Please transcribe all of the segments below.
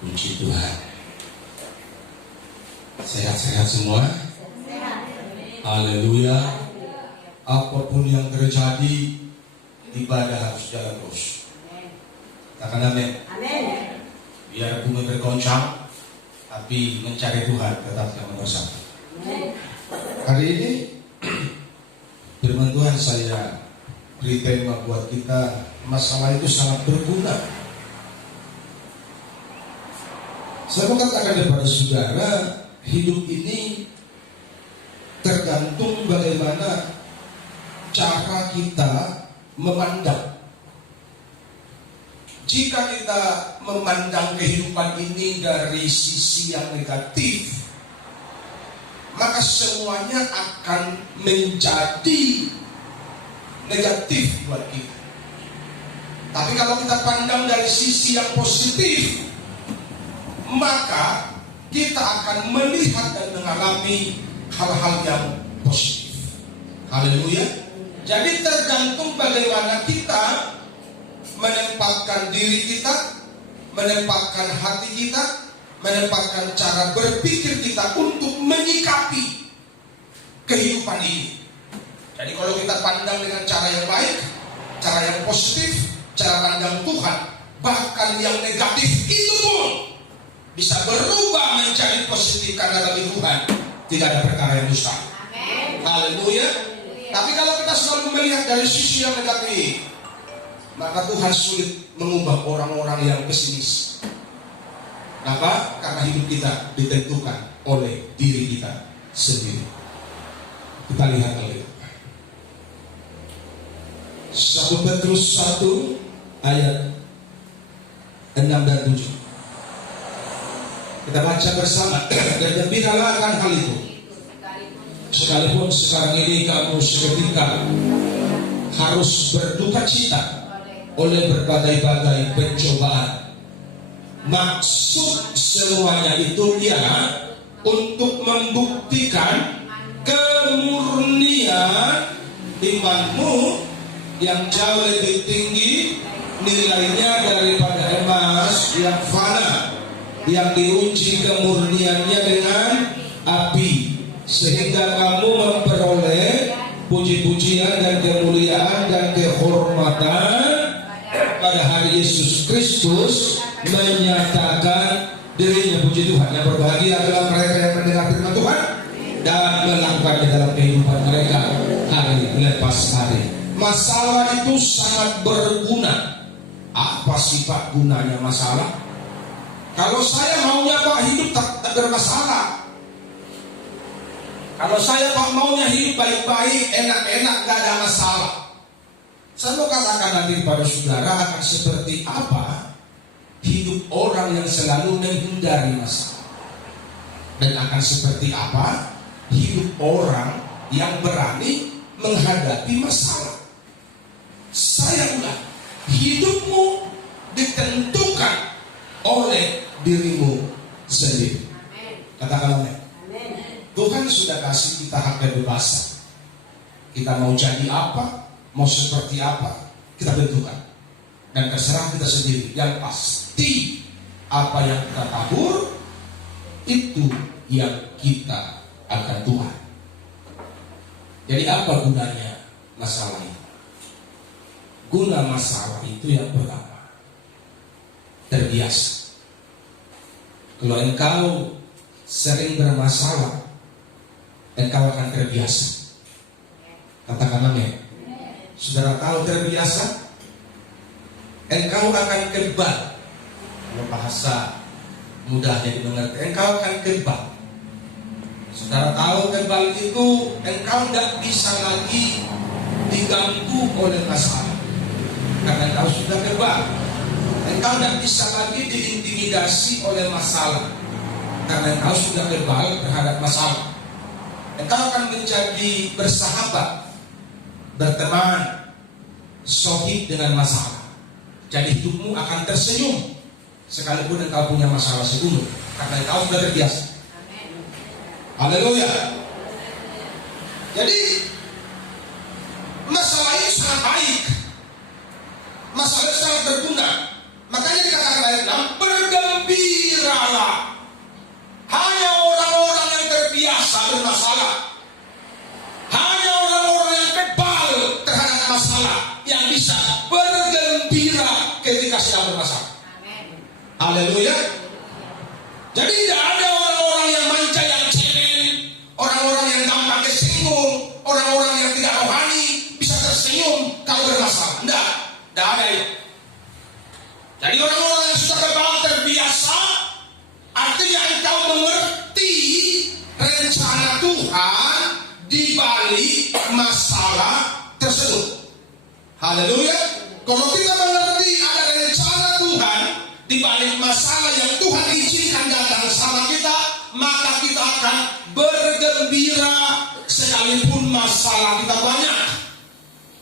Puji Tuhan. Sehat-sehat semua? Haleluya. Apapun yang terjadi, ibadah harus jalan terus. Katakan amin. Biar bumi bergoncang, tapi mencari Tuhan tetap yang nomor satu. Hari ini firman Tuhan saya beri tema buat kita, masalah itu sangat berguna. Saya mau katakan kepada saudara, hidup ini tergantung bagaimana cara kita memandang. Jika kita memandang kehidupan ini dari sisi yang negatif, maka semuanya akan menjadi negatif buat kita. Tapi kalau kita pandang dari sisi yang positif, maka kita akan melihat dan mengalami hal-hal yang positif. Haleluya. Jadi tergantung bagaimana kita menempatkan diri kita, menempatkan hati kita, menempatkan cara berpikir kita untuk menyikapi kehidupan ini. Jadi kalau kita pandang dengan cara yang baik, cara yang positif, cara pandang Tuhan, bahkan yang negatif itu pun bisa berubah menjadi positif karena bagi Tuhan tidak ada perkara yang mustahil. Haleluya. Tapi kalau kita selalu melihat dari sisi yang negatif, maka Tuhan sulit mengubah orang-orang yang pesimis. Kenapa? Karena hidup kita ditentukan oleh diri kita sendiri. Kita lihat lagi 1 Petrus 1 ayat 6 dan 7. Kita baca bersama. Dan gembiralah akan hal itu, sekalipun sekarang ini kamu seketika harus berduka cita oleh berbagai-bagai pencobaan. Maksud semuanya itu ialah untuk membuktikan kemurnian imanmu yang jauh lebih tinggi nilainya daripada emas yang fana, yang diuji kemurniannya dengan api, sehingga kamu memperoleh puji-pujian dan kemuliaan dan kehormatan pada hari Yesus Kristus menyatakan dirinya. Puji Tuhan. Yang berbahagia adalah mereka yang mendengar firman Tuhan dan melakukannya dalam kehidupan mereka hari lepas hari. Masalah itu sangat berguna. Apa sih Pak gunanya masalah? Kalau saya maunya Pak hidup tak bermasalah. Kalau saya Pak maunya hidup baik-baik, enak-enak, gak ada masalah. Saya mau katakan nanti kepada saudara akan seperti apa hidup orang yang selalu menghindari masalah. Dan akan seperti apa hidup orang yang berani menghadapi masalah. Saya ulang, hidupmu ditentukan oleh dirimu sendiri. Katakan amin. Tuhan sudah kasih kita hak kebebasan. Kita mau jadi apa, mau seperti apa, kita tentukan. Dan terserah kita sendiri. Yang pasti apa yang kita tabur, itu yang kita akan tuai. Jadi apa gunanya masalah ini? Guna masalah itu yang pertama, terbiasa. Kalau engkau sering bermasalah, engkau akan terbiasa. Katakan amin. Saudara tahu terbiasa, engkau akan kebal. Kalau bahasa mudahnya dimengerti, engkau akan kebal. Saudara tahu kebal itu, engkau tidak bisa lagi diganggu oleh masalah, karena engkau sudah kebal. Engkau tidak bisa lagi diintimidasi oleh masalah, karena engkau sudah kebal terhadap masalah. Engkau akan menjadi bersahabat, berteman, sohib dengan masalah. Jadi hidupmu akan tersenyum sekalipun engkau punya masalah segunung, karena engkau sudah terbiasa. Haleluya. Jadi masalah ini sangat baik, masalah sangat berguna. Makanya dikatakan ayat 6, bergembira bermasalah, yang bisa bergembira ketika sedang bermasalah. Haleluya. Jadi tidak ada orang-orang yang manja, yang cengeng, orang-orang yang gampang kesinggung, orang-orang yang tidak rohani bisa tersenyum kalau bermasalah. Tidak ada itu. Jadi orang-orang yang sudah kebal terbiasa, artinya engkau mengerti rencana Tuhan di balik masalah tersebut. Haleluya. Kalau kita mengerti ada rencana Tuhan di balik masalah yang Tuhan izinkan datang sama kita, maka kita akan bergembira sekalipun masalah kita banyak.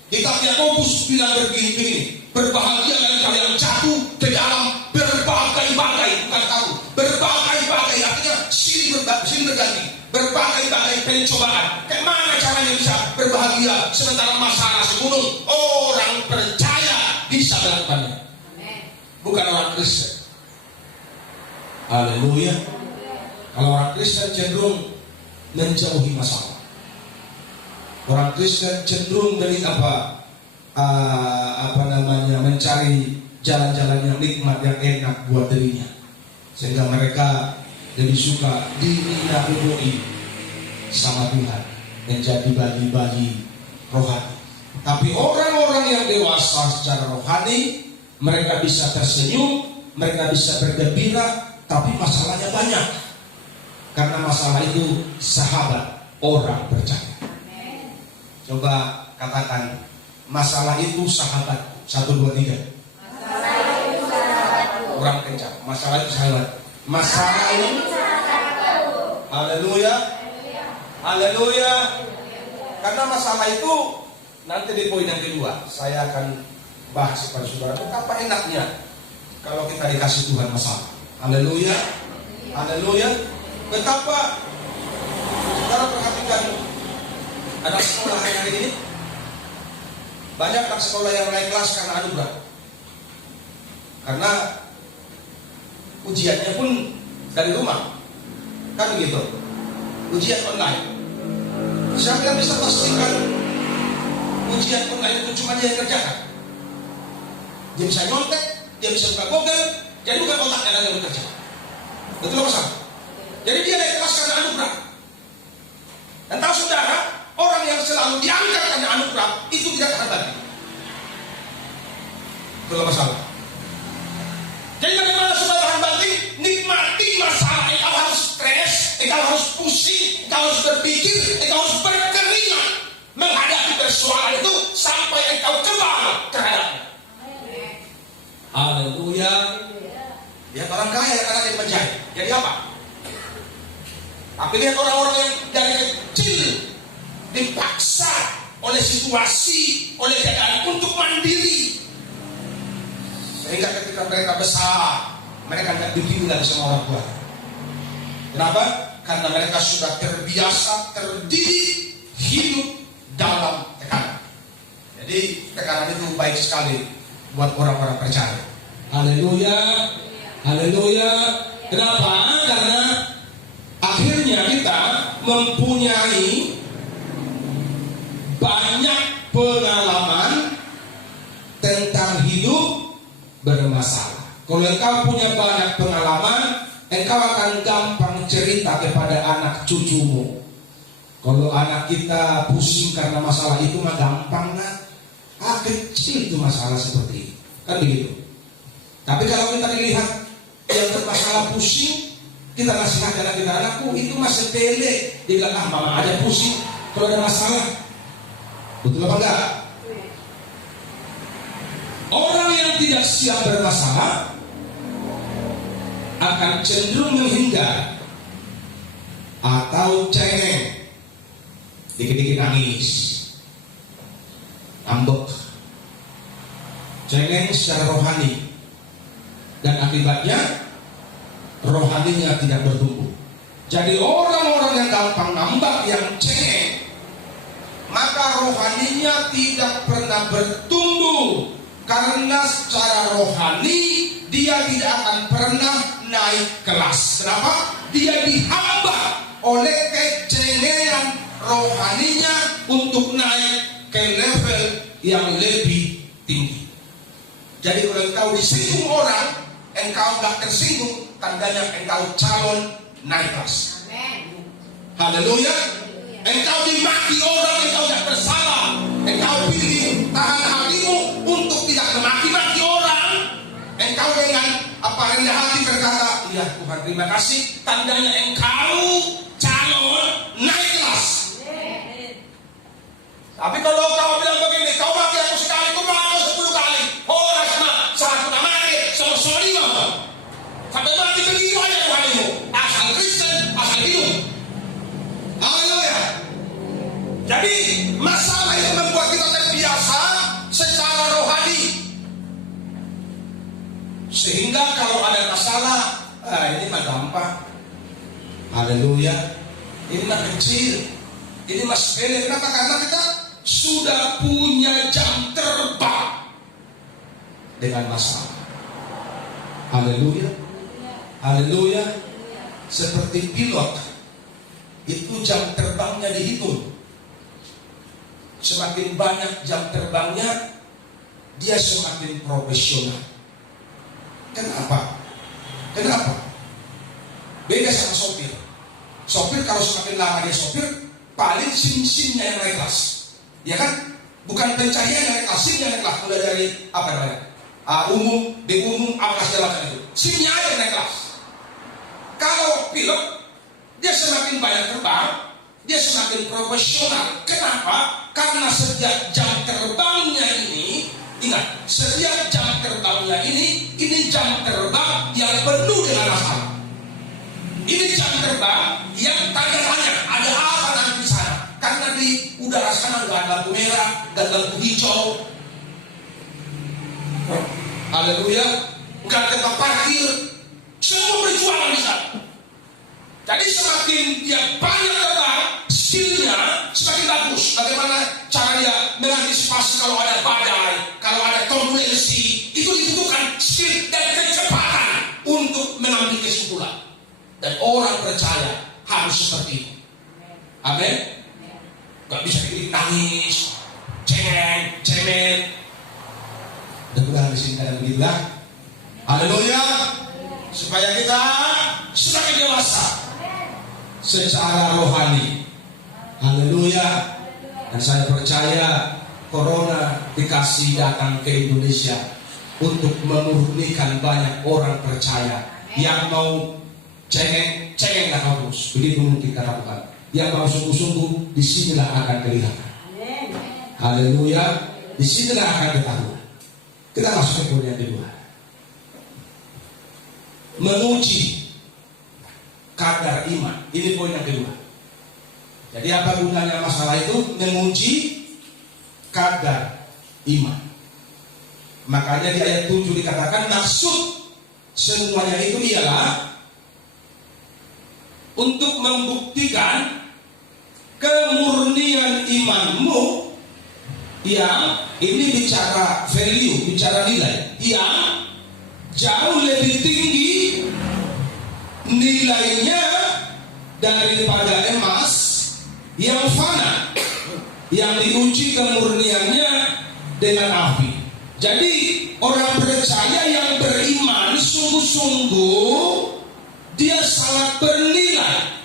Kitab Yakobus bilang begini, berbahagialah engkau yang jatuh ke dalam berbagai-bagai, bukan tahu, berbagai-bagai, artinya silih berganti, berbagai-bagai pencobaan. Kemana caranya bisa berbahagia sementara masalah segunung? Orang percaya bisa melakukannya, bukan orang Kristen. Haleluya. Kalau orang Kristen cenderung menjauhi masalah. Orang Kristen cenderung dari mencari jalan-jalan yang nikmat, yang enak buat dirinya, sehingga mereka lebih suka dinahului sama Tuhan, menjadi bagi-bagi rohani. Tapi orang-orang yang dewasa secara rohani, mereka bisa tersenyum, mereka bisa bergembira, tapi masalahnya banyak. Karena masalah itu sahabat orang percaya. Coba katakan, masalah itu sahabat. 1, 2, 3. Masalah itu sahabatku. Kurang kencang. Masalah itu sahabat. Masalah itu sahabatku. Haleluya. Haleluya. Karena masalah itu nanti di poin yang kedua saya akan bahas kepada saudara betapa enaknya kalau kita dikasih Tuhan masalah. Haleluya. Haleluya. Betapa saudara perhatikan anak sekolah hari ini, banyak anak sekolah yang naik kelas karena anugerah. Karena ujiannya pun dari rumah, kan begitu, ujian online. Siapa yang bisa pastikan ujian online itu cuma dia yang kerjakan? Dia bisa nyontek, dia bisa buka Google, jadi bukan otaknya yang bekerja. Betul apa salah? Jadi dia naik kelas karena anugerah. Dan tahu saudara, orang yang selalu diangkat karena anugerah itu tidak akan bagi. Betul apa salah? Jadi bagaimana saudara tahan banting? Nikmati masalah. Engkau harus stres, engkau harus pusing, engkau harus berpikir, engkau harus berkeringat menghadapi persoalan itu sampai engkau kebal terhadapnya. Haleluya. Lihat orang kaya karena dia menjahit. Jadi apa? Tapi lihat orang-orang yang dari kecil dipaksa oleh situasi, oleh keadaan untuk mandiri, sehingga ketika mereka besar, mereka tidak ditinggal sama orang tua. Kenapa? Karena mereka sudah terbiasa, terdidik hidup dalam tekanan. Jadi tekanan itu baik sekali buat orang-orang percaya. Haleluya. Haleluya. Kenapa? Karena akhirnya kita mempunyai banyak pengalaman tentang hidup bermasalah. Kalau engkau punya banyak pengalaman, engkau akan gampang cerita kepada anak cucumu. Kalau anak kita pusing karena masalah itu mah gampang, nak. Kecil itu masalah seperti itu, kan begitu. Tapi kalau kita dilihat yang bermasalah pusing, kita nasihatkan anak kita, anakku itu masih sepele. Dia bilang, mama aja pusing kalau ada masalah. Betul apa enggak? Orang yang tidak siap bermasalah akan cenderung menghindar atau cengeng, dikit-dikit nangis, ngambek, cengeng secara rohani, dan akibatnya rohaninya tidak bertumbuh. Jadi orang-orang yang gampang ngambek, yang cengeng, maka rohaninya tidak pernah bertumbuh. Karena secara rohani dia tidak akan pernah naik kelas. Kenapa? Dia dihambat oleh kecengengan rohaninya untuk naik ke level yang lebih tinggi. Jadi kalau engkau disinggung orang, engkau gak tersinggung, tandanya engkau calon naik kelas. Haleluya. Engkau dimaki orang, engkau tidak bersalah. Engkau pilih tahan hatimu untuk tidak memaki-maki orang. Engkau dengan rendah hati berkata, ya Tuhan terima kasih, tandanya engkau calon naik kelas. Tapi kalau kau bilang begini, kau maki aku sekali, kau maki 10 kali. Oh rasanya saat kita mati, sama-sama lima. Sampai mati begitu aja Tuhanmu. Asal Kristen, asal hidup. Haleluya. Jadi masalah itu membuat kita terbiasa secara rohani. Sehingga kalau ada masalah, ini mah gampang. Haleluya. Ini mah kecil. Ini mah sepele. Kenapa? Karena kita sudah punya jam terbang dengan masalah. Haleluya. Haleluya. Seperti pilot, itu jam terbangnya dihitung. Semakin banyak jam terbangnya, dia semakin profesional. Kenapa? Kenapa? Beda sama sopir. Sopir kalau semakin lama dia sopir, paling sim-simnya yang naik kelas. Ya kan? Bukan pencahayaan yang naik kelas, sim yang naik kelas. Mulai dari apa namanya? Umum, di umum, apa segala macam itu. Simnya aja yang naik kelas. Kalau pilot, dia semakin banyak terbang, dia semakin profesional. Kenapa? Karena setiap jam terbangnya ini, ingat, setiap jam terbangnya ini jam terbang yang penuh dengan masalah. Ini jam terbang yang tanya-tanya, ada apa nanti di sana? Karena di udara sana nggak ada lampu merah, nggak ada lampu hijau. Haleluya, nggak ada tempat parkir, semua perjuangan di sana. Jadi semakin dia banyak terbang, skillnya semakin bagus. Bagaimana cara dia mengantisipasi kalau ada badai, kalau ada turbulensi, itu dibutuhkan skill dan kecepatan untuk mengambil kesimpulan. Dan orang percaya harus seperti itu. Amin. Gak bisa bikin nangis, cemen. Mudah-mudahan di sini ada begitu lah. Haleluya. Supaya kita semakin dewasa secara rohani. Haleluya. Dan saya percaya corona dikasih datang ke Indonesia untuk memurnikan banyak orang percaya yang mau cengeng lah harus. Begitu mungkin kata Tuhan. Yang mau sungguh-sungguh, disinilah akan kelihatan. Haleluya. Disinilah akan ketahuan. Kita masuk ke poin yang kedua. Menguji kadar iman. Ini poin yang kedua. Jadi apa gunanya masalah itu? Menguji kadar iman. Makanya di ayat 7 dikatakan maksud semuanya itu ialah untuk membuktikan kemurnian imanmu yang ini bicara value, bicara nilai yang jauh lebih tinggi nilainya daripada emas yang fana, yang diuji kemurniannya dengan api. Jadi orang percaya yang beriman sungguh-sungguh, dia sangat bernilai.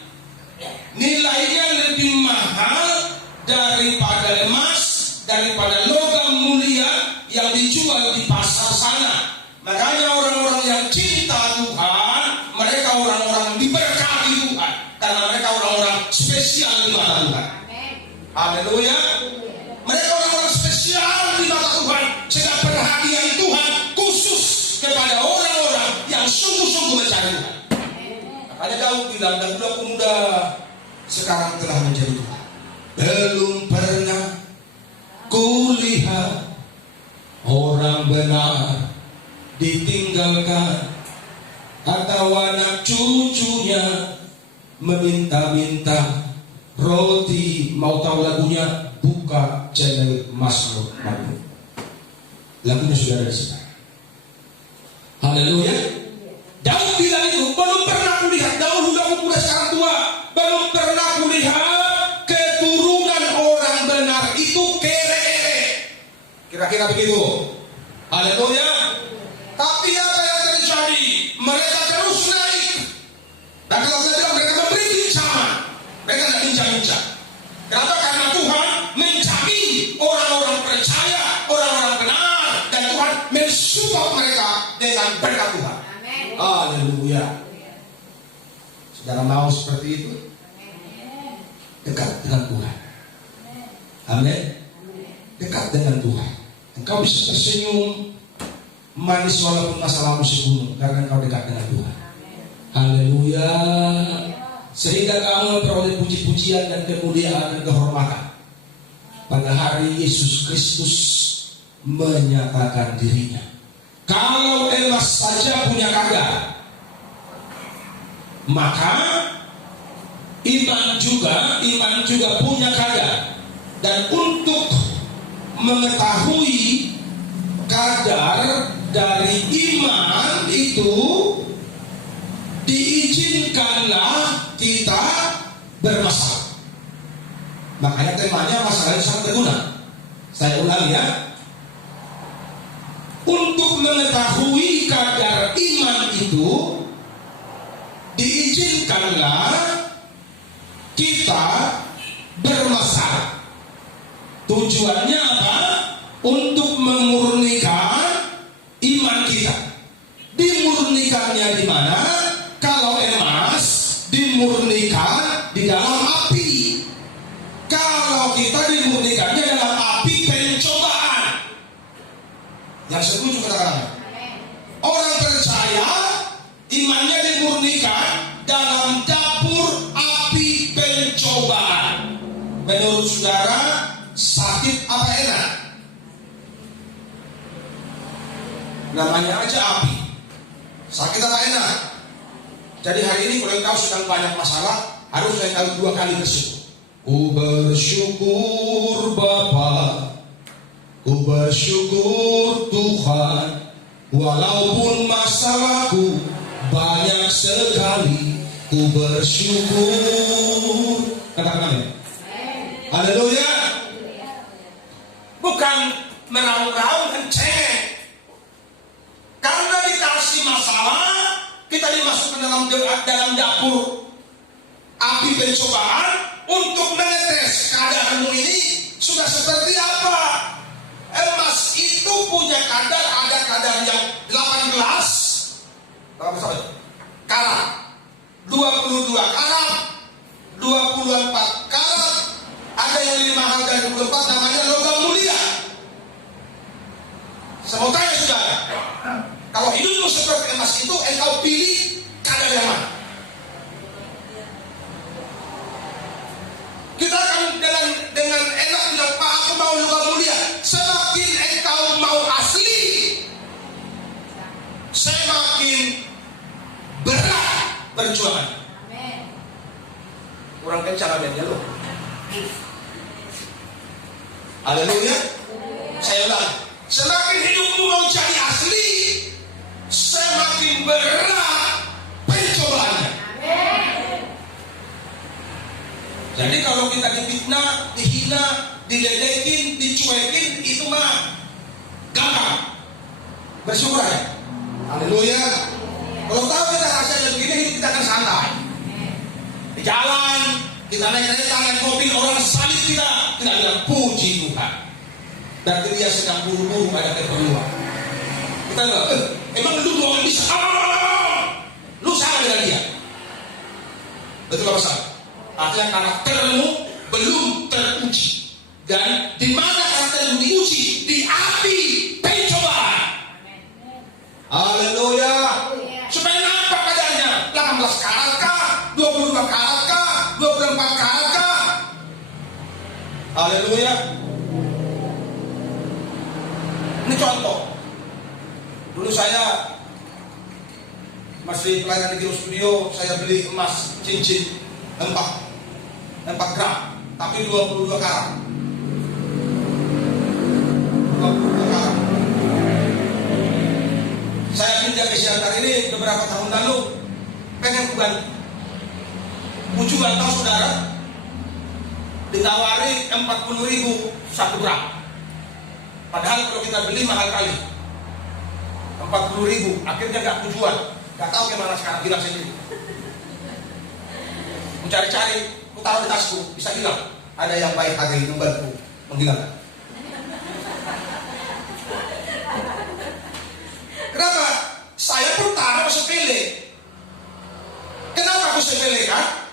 Nilainya lebih mahal daripada emas, daripada logam mulia yang dijual di pasar sana. Makanya orang-orang yang cinta Tuhan, mereka orang-orang diberkati Tuhan, karena mereka orang-orang spesial di mata Tuhan. Haleluya. Mereka orang-orang spesial di mata Tuhan, sehingga perhatian Tuhan khusus kepada orang-orang yang sungguh-sungguh mencari Tuhan. Makanya Daud bilang, dan aku muda sekarang telah menjadi Tuhan. Belum pernah kulihat orang benar ditinggalkan, atau anak cucunya meminta-minta roti. Mau tahu lagunya? Buka channel Mazmur. Lagunya sudah ada di sini. Haleluya. Daud bilang itu, belum pernah kulihat, dahulu aku muda sekarang tua, belum pernah kulihat keturunan orang benar itu kerek Kira-kira begitu. Haleluya. Tapi apa yang terjadi? Mereka terus naik. Dan kalau saya bilang mereka memberi pinjaman, mereka tidak bincang-bincang. Kenapa? Karena Tuhan menjamin orang-orang percaya, orang-orang benar, dan Tuhan mensupport mereka dengan berkat Tuhan. Haleluya. Saudara mau seperti itu? Dekat dengan Tuhan. Amin. Dekat dengan Tuhan. Engkau bisa tersenyum manis walaupun masalahmu segunung, karena engkau dekat dengan Tuhan. Haleluya. Sehingga kamu memperoleh puji-pujian dan kemuliaan dan kehormatan pada hari Yesus Kristus menyatakan dirinya. Kalau Emas saja punya kadar, maka iman juga punya kadar. Dan untuk mengetahui kadar dari iman itu, diizinkanlah kita bermasalah. Makanya temanya masalah yang sangat berguna. Saya ulang ya. Untuk mengetahui kadar iman itu, diizinkanlah kita bermasalah. Tujuannya apa? Untuk memurnikan iman kita. Dimurnikannya di mana? Kalau emas dimurnikan di dalam api. Kalau kita dimurnikannya dalam api pencobaan. Yang setuju katakan. Orang percaya imannya dimurnikan dalam dapur api pencobaan. Menurut saudara, sakit apa enak? Namanya aja api. Sakit apa enak? Jadi hari ini kalau engkau sedang banyak masalah, harus engkau 2 kali bersyukur. Ku bersyukur Bapa, ku bersyukur Tuhan, walaupun masalahku banyak sekali, ku bersyukur. Katakan amin. Haleluya. Bukan meraung-raung dan cengeng. Karena dikasih masalah, kita dimasukkan dalam dapur api pencobaan untuk mengetes keadaanmu ini sudah seperti apa. Emas itu punya kadar, ada kadar yang 18 karat, 22 karat, 24 karat, ada yang lebih mahal dari 24, namanya logam mulia. Saya mau tanya saudara, kalau hidupmu seperti emas itu, engkau pilih kadar yang mana? Kita akan dengan enak bilang, Pak, aku mau logam mulia. Semakin engkau mau asli, semakin berat perjuangan. Kurang kencang adanya loh. Haleluya. Saya ulang, semakin hidupmu mau jadi asli, semakin berat pencobaannya. Jadi kalau kita difitnah, dihina, diledekin, dicuekin, itu mah gampang. Bersyukur ya. Haleluya. Kalau tahu kita rasanya begini, kita akan santai. Di jalan, kita naik-naik tangan mobil, orang salib kita bilang puji Tuhan. Dan dia sedang buru-buru ada keperluan. Kita bilang, emang lu mau bisa? Lu sama dengan dia. Betul apa salah? Artinya karaktermu belum teruji. Dan di mana karaktermu diuji? Di api pencobaan. Haleluya. Supaya nampak kadarnya 18 karat kah? 22 karat kah? 24 karat kah? Haleluya. Ini contoh. Dulu saya masih pelayanan di Kiro Studio, saya beli emas cincin 4 gram, tapi 22 karat. 22 karat. Saya pindah ke Siantar ini beberapa tahun lalu, pengen ganti. Lucu gak tahu saudara, ditawari 40.000 1 gram. Padahal kalau kita beli mahal kali, 40.000, akhirnya nggak tujuan. Nggak tahu gimana sekarang, hilang sendiri. Mencari-cari, aku taruh di tasku, bisa hilang. Ada yang baik hati membantu menghilangkan. Kenapa? Saya pun taruh sepele. Kenapa aku sepelekan?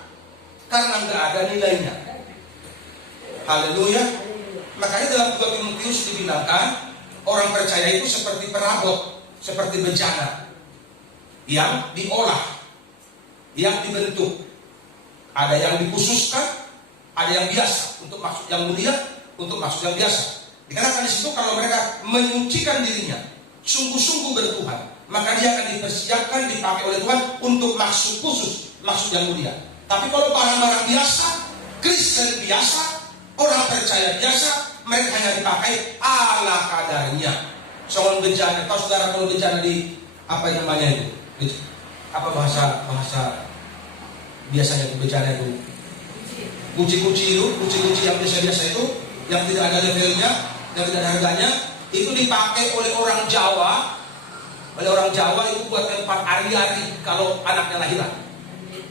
Karena nggak ada nilainya. Haleluya. Makanya dalam 2 Timotius dibilangkan orang percaya itu seperti perabot, seperti bencana yang diolah, yang dibentuk. Ada yang dikhususkan, ada yang biasa untuk maksud yang mulia, untuk maksud yang biasa. Dikatakan di situ kalau mereka menyucikan dirinya, sungguh-sungguh bertuhan, maka dia akan dipersiapkan, dipakai oleh Tuhan untuk maksud khusus, maksud yang mulia. Tapi kalau barang-barang biasa, Kristen biasa, orang percaya biasa, mereka hanya dipakai ala kadarnya. Soal bencana, tahu saudara kalau bencana di apa yang namanya itu? Apa bahasa biasanya itu bencana itu? Kuci-kuci yang biasa-biasa itu, yang tidak ada levelnya, yang tidak ada harganya, itu dipakai oleh orang Jawa. Oleh orang Jawa itu buat tempat ari-ari kalau anaknya lahiran.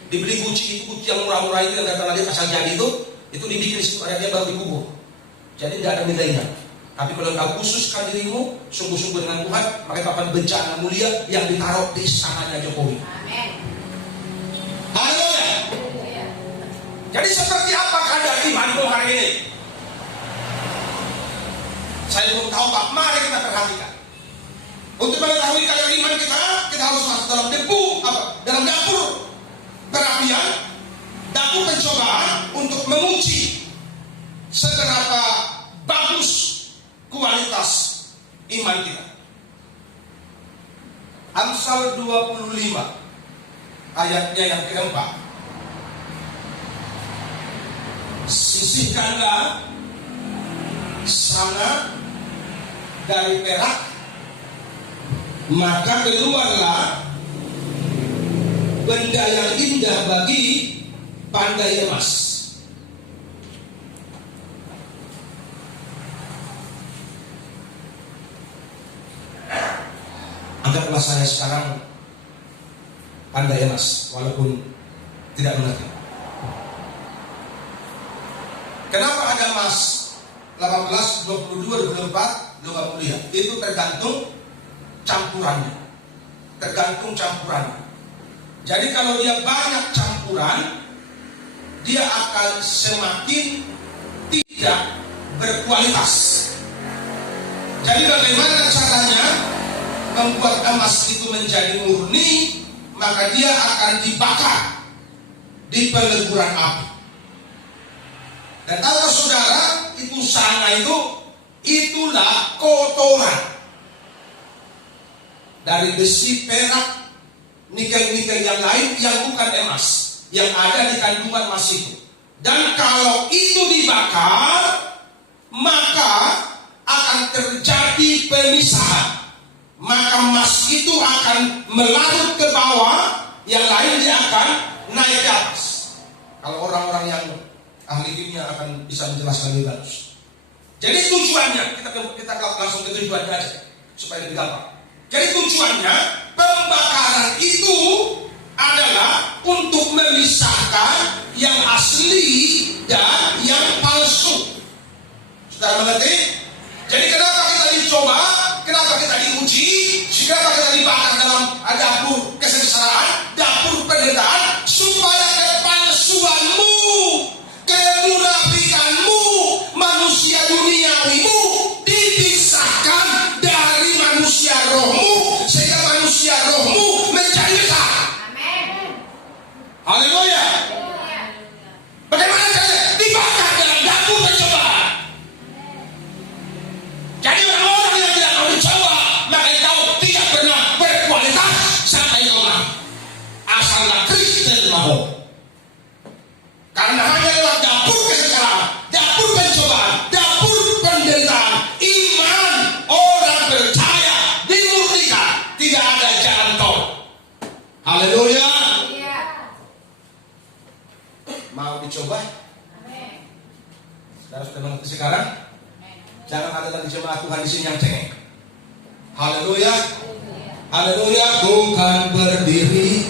Dibeli kuci yang murah-murah itu yang datang lagi asal jadi itu dibikin di situ, ada dia baru dikubur. Jadi tidak ada nilainya. Tapi kalau kau khususkan dirimu sungguh-sungguh dengan Tuhan, maka kau akan bencana mulia yang ditaruh di sananya Jokowi. Amin. Haleluya. Jadi seperti apa kadar imanmu hari ini? Saya belum tahu Pak. Mari kita perhatikan. Untuk mengetahui kadar iman kita harus masuk dalam dalam dapur perapian, dapur pencobaan untuk menguji seberapa bagus kualitas iman kita. Amsal 25 ayatnya yang keempat. Sisihkanlah sana dari perak, maka keluarlah benda yang indah bagi pandai emas. Anggaplah saya sekarang pandai emas, walaupun tidak mengerti. Kenapa ada emas 18, 22, 24, 50 ya? Itu tergantung campurannya. Jadi kalau dia banyak campuran, dia akan semakin tidak berkualitas. Jadi bagaimana caranya membuat emas itu menjadi murni? Maka dia akan dibakar di peleburan api. Dan tahu saudara, itu sana itulah kotoran dari besi, perak, nikel-nikel yang lain yang bukan emas, yang ada di kandungan emas itu. Dan kalau itu dibakar, maka akan terjadi pemisahan. Maka emas itu akan melarut ke bawah, yang lain dia akan naik ke atas. Kalau orang-orang yang ahli kimia akan bisa menjelaskan lebih bagus. Jadi tujuannya, kita langsung ke tujuannya aja supaya lebih gampang. Jadi tujuannya pembakaran itu adalah untuk memisahkan yang asli dan yang palsu. Sudah mengerti? Jadi kenapa kita dicoba? Kenapa kita diuji? Kenapa kita dibakar dalam dapur kesengsaraan, dapur penderitaan? Supaya kepalsuanmu, kemunafikanmu, manusia duniawimu dipisahkan dari manusia rohmu, sehingga manusia rohmu menjadi besar. Amin. Haleluya. Bagaimana caranya? Dibakar dalam dapur pencobaan. Jadi orang-orang yang tidak mau dicoba, maka tahu tidak pernah berkualitas sampai orang. Asalnya Kristen mesin yang cengeng. Haleluya. Haleluya. Bukan berdiri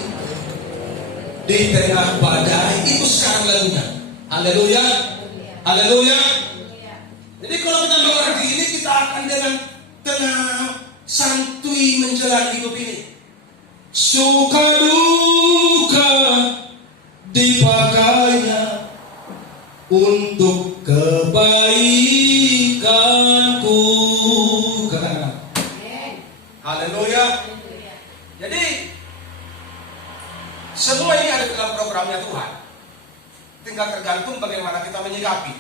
di tengah badai. Itu sekarang lagunya. Haleluya. Haleluya. Jadi kalau kita mengerti ini, kita akan dengan tenang, santuy menjalani hidup ini. Suka duka dipakainya untuk kebaikanku. Katakan. Haleluya. Jadi semua ini ada dalam programnya Tuhan. Tinggal tergantung bagaimana kita menyikapi.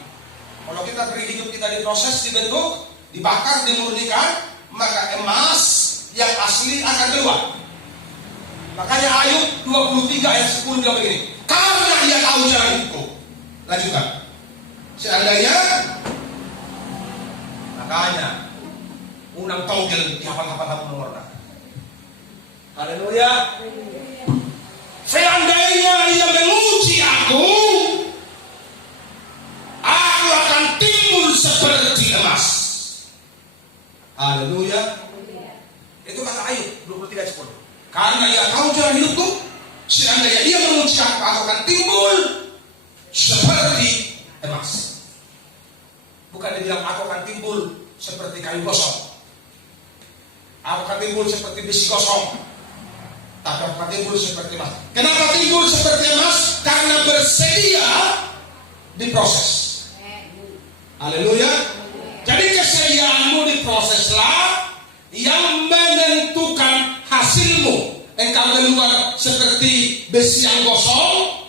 Kalau kita beri hidup kita diproses, dibentuk, dibakar, dimurnikan, maka emas yang asli akan keluar. Makanya Ayub 23 ayat 10 bilang begini, karena ia tahu jalan hidupku. Lanjutkan. Seandainya, makanya unang togel di hafal-hafal mengorban. Haleluya. Seandainya ia menguji aku akan timbul seperti emas. Haleluya. Itu kata Ayub 23:10. Karena ia tahu jalan hidupku, seandainya ia menguji aku akan timbul seperti emas. Bukan dia bilang aku akan timbul seperti kayu gosong, aku akan timbul seperti besi gosong, tapi aku akan timbul seperti emas. Kenapa timbul seperti emas? Karena bersedia diproses. Haleluya. Jadi kesediaanmu diproseslah yang menentukan hasilmu. Engkau keluar seperti besi yang gosong,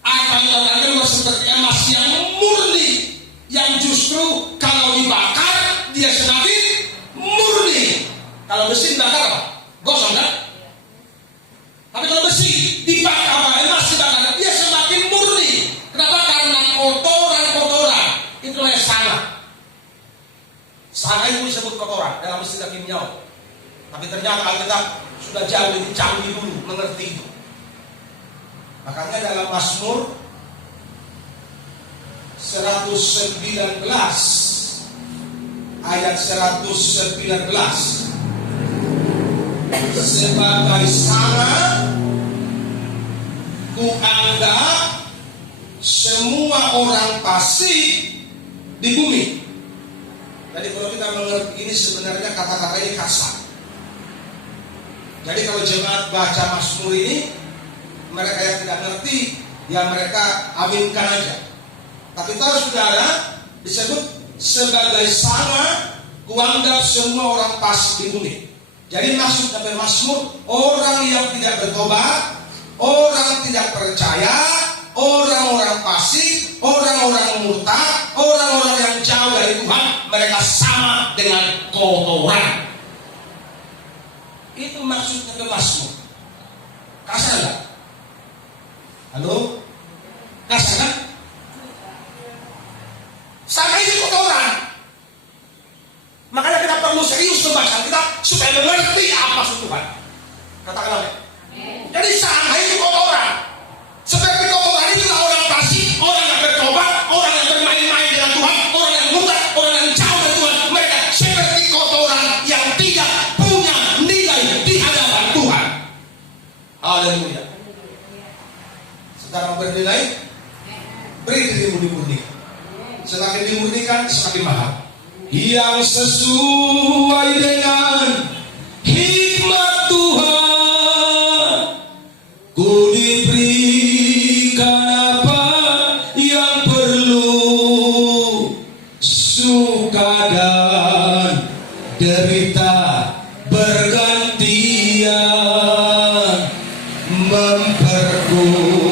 atau engkau keluar seperti emas yang murni, yang justru kalau dibakar dia semakin murni. Kalau besi dibakar apa? Gosong kan? Tapi kalau besi dibakar, emas dibakar, dia semakin murni. Kenapa? Karena kotoran-kotoran. Itulah yang salah. Salah itu disebut kotoran dalam istilah kimiawi. Tapi ternyata Alkitab sudah jauh lebih canggih dulu mengerti itu. Makanya dalam Mazmur 119 ayat 119, sebagai sana kuanggap semua orang fasik di bumi. Jadi kalau kita mengerti ini, sebenarnya kata-kata ini kasar. Jadi kalau jemaat baca Mazmur ini, mereka yang tidak ngerti, ya mereka aminkan aja. Tapi tahu saudara, disebut sebagai sana kuanggap semua orang fasik di bumi. Jadi maksud dari Mazmur, orang yang tidak bertobat, orang tidak percaya, orang-orang fasik, orang-orang murtad, orang-orang yang jauh dari Tuhan, mereka sama dengan kotoran. Itu maksudnya ke Mazmur. Kasar enggak? Halo? Kasar kan? Sama ini kotoran. Makanya kita perlu serius membaca kita supaya mengerti apa maksud Tuhan. Katakanlah. Jadi sama itu kotoran. Seperti kotoran itulah orang fasik, orang yang bertobat, orang yang bermain-main dengan Tuhan, orang yang murtad, orang yang jauh dari Tuhan. Mereka seperti kotoran yang tidak punya nilai di hadapan Tuhan. Haleluya. Sekarang bernilai, beri dirimu dimurnikan. Semakin dimurnikan, semakin mahal. Yang sesuai dengan hikmat Tuhan, ku diberikan apa yang perlu, suka dan derita bergantian, memperkuat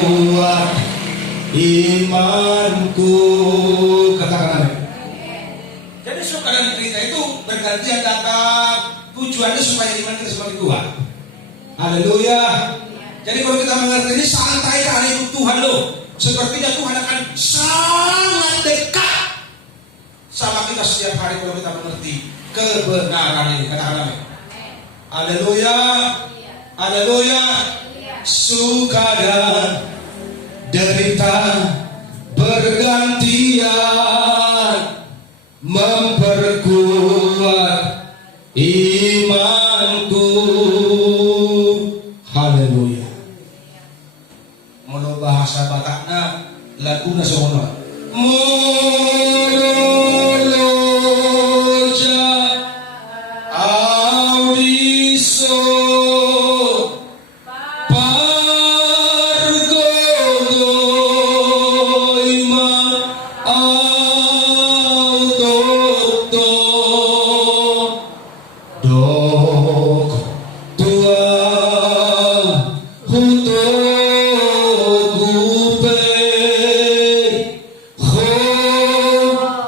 imanku. Katakan amin. Jadi suka dan derita itu bergantian datang, tujuannya supaya iman kita semakin kuat. Haleluya. Jadi kalau kita mengerti ini, santai kali itu Tuhan loh. Sepertinya Tuhan akan sangat dekat sama kita setiap hari kalau kita mengerti kebenaran ini. Katakan amin. Haleluya. Haleluya. Suka dan derita bergantian, memperkuat imanku. Haleluya. Mono bahasa Batakna laguna semono. Moloja audiso pargogo ima autoto dok tua huto gupe ho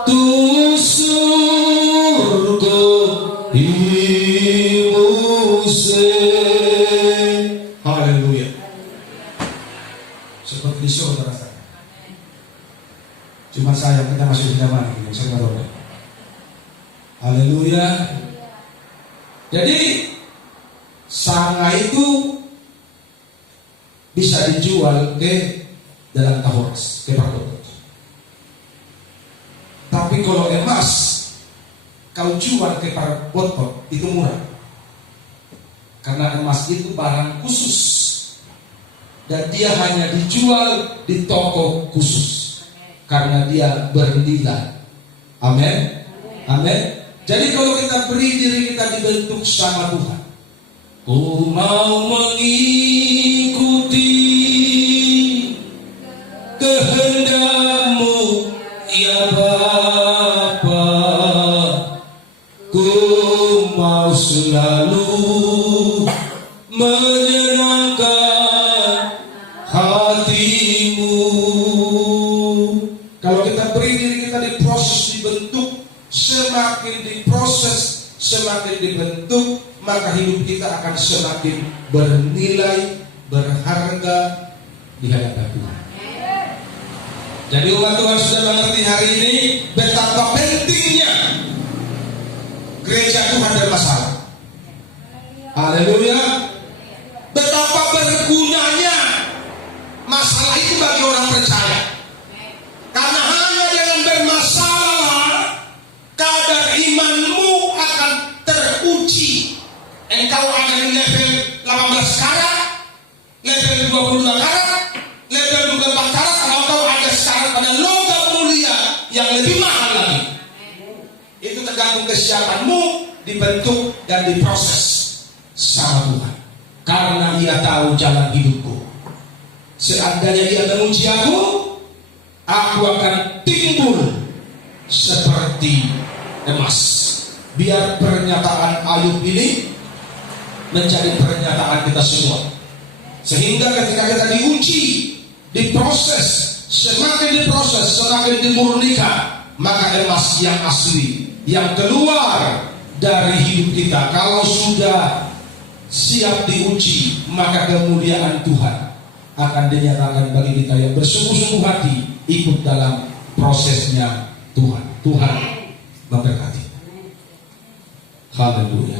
tu surgo imuse. Haleluya. Seperti di saudara saya. Cuma saya kita masuk di zaman ini, saya nggak tahu. Haleluya. Jadi sanga itu bisa dijual ke dalam Tahoras, ke Partot. Tapi kalau emas kau jual ke Partot itu murah. Karena emas itu barang khusus dan dia hanya dijual di toko khusus karena dia bernilai. Amin. Amin. Jadi kalau kita beri diri kita dibentuk sama Tuhan, ku mau mengikuti kehendak-Mu ya Bapa, ku mau selalu menyenangkan hati-Mu. Kalau kita beri diri kita diproses, dibentuk, semakin diproses, semakin dibentuk, maka hidup kita akan semakin bernilai, berharga di hadapan Tuhan. Jadi umat Tuhan sudah mengerti hari ini betapa pentingnya gereja Tuhan bermasalah. Haleluya. Betapa bergunanya masalah itu bagi orang percaya. Karena hanya dengan bermasalah kadar imanmu akan teruji. Engkau ada di level 18 karat, level 22 karat, level 24 karat, atau engkau ada sekarang pada logam mulia yang lebih mahal lagi. Itu tergantung kesiapanmu dibentuk dan diproses sama Tuhan. Karena Ia tahu jalan hidupku. Seandainya Ia menguji aku akan timbul seperti emas. Biar pernyataan Ayub ini menjadi pernyataan kita semua. Sehingga ketika kita diuji, diproses, semakin diproses, semakin dimurnikan, maka emas yang asli yang keluar dari hidup kita, kalau sudah siap diuji, maka kemuliaan Tuhan akan dinyatakan bagi kita yang bersungguh-sungguh hati ikut dalam prosesnya Tuhan. Tuhan memberkati. Haleluya.